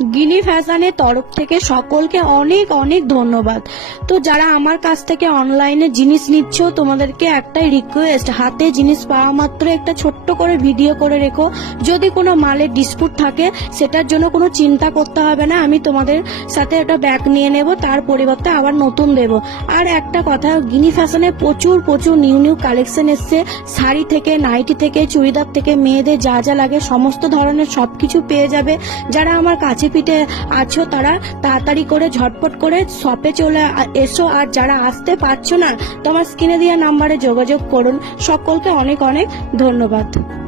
গিনি ফ্যাশনের তরফ থেকে সকলকে অনেক অনেক ধন্যবাদ। তো যারা আমার কাছ থেকে অনলাইনে জিনিস নিচ্ছ, তোমাদেরকে একটাই রিকোয়েস্ট, হাতে জিনিস পাওয়া মাত্র একটা ছোট্ট করে ভিডিও করে রেখো। যদি কোনো মালের ডিসপুট থাকে সেটার জন্য কোনো চিন্তা করতে হবে না, আমি তোমাদের সাথে একটা ব্যাগ নিয়ে নেব, তার পরিবর্তে আবার নতুন দেব। আর একটা কথা, গিনি ফ্যাশনে প্রচুর প্রচুর নিউ নিউ কালেকশন এসছে, শাড়ি থেকে, নাইটি থেকে, চুড়িদার থেকে, মেয়েদের যা যা লাগে সমস্ত ধরনের সবকিছু পেয়ে যাবে। যারা আমার কাছে পিঠে আছো তারা তাড়াতাড়ি করে ঝটপট করে শপে চলে এসো, আর যারা আসতে পারছো না তোমার স্ক্রিনে দেওয়া নাম্বারে যোগাযোগ করুন। সকলকে অনেক অনেক ধন্যবাদ।